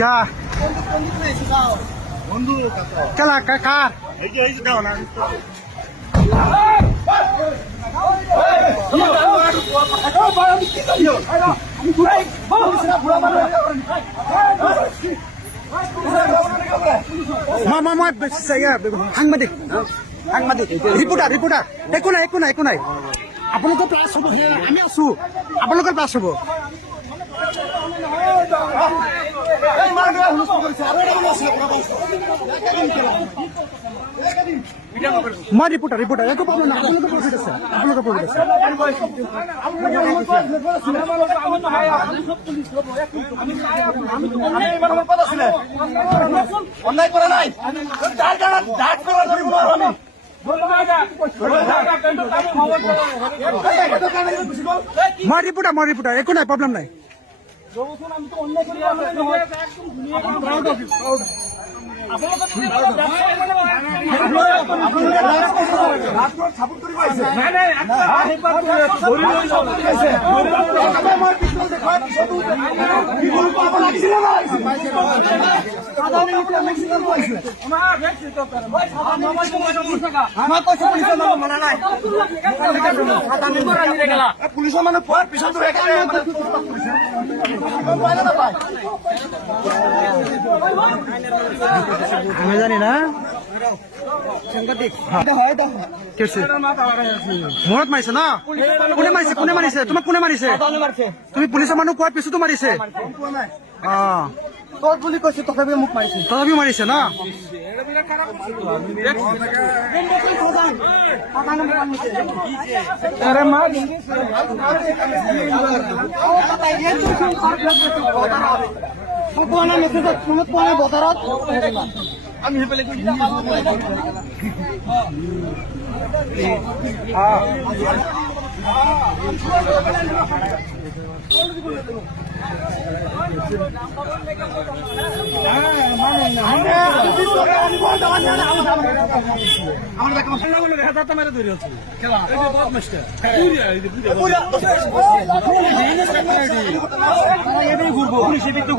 क्या বন্ধু चला कार এই যে দাও না সাংবাদিক সাংবাদিক ৰিপৰ্টাৰ একো নাই আপোনালোকৰ প্লাছ হ'ব আমি আছো আপোনালোকৰ প্লাছ হ'ব মই ৰিপৰ্টাৰ একো প্ৰব্লেম নাই আপোনালোকৰ প্ৰফিট আছে অন্যায় কৰা নাই মই ৰিপৰ্টাৰ একো নাই প্ৰব্লেম নাই পুলিশের মানে পিছন আমি জানি না মূৰত মাৰিছে ন কোনে মাৰিছে তোমাক কোনে মাৰিছে তুমি পুলিচৰ মানুহ কোৱাৰ পিছতো মাৰিছে তোর বুলি কৈছে তথাপি মোক মাৰিছে তথাপি মাৰিছে ন বজাৰত আমি সেইফালে আমার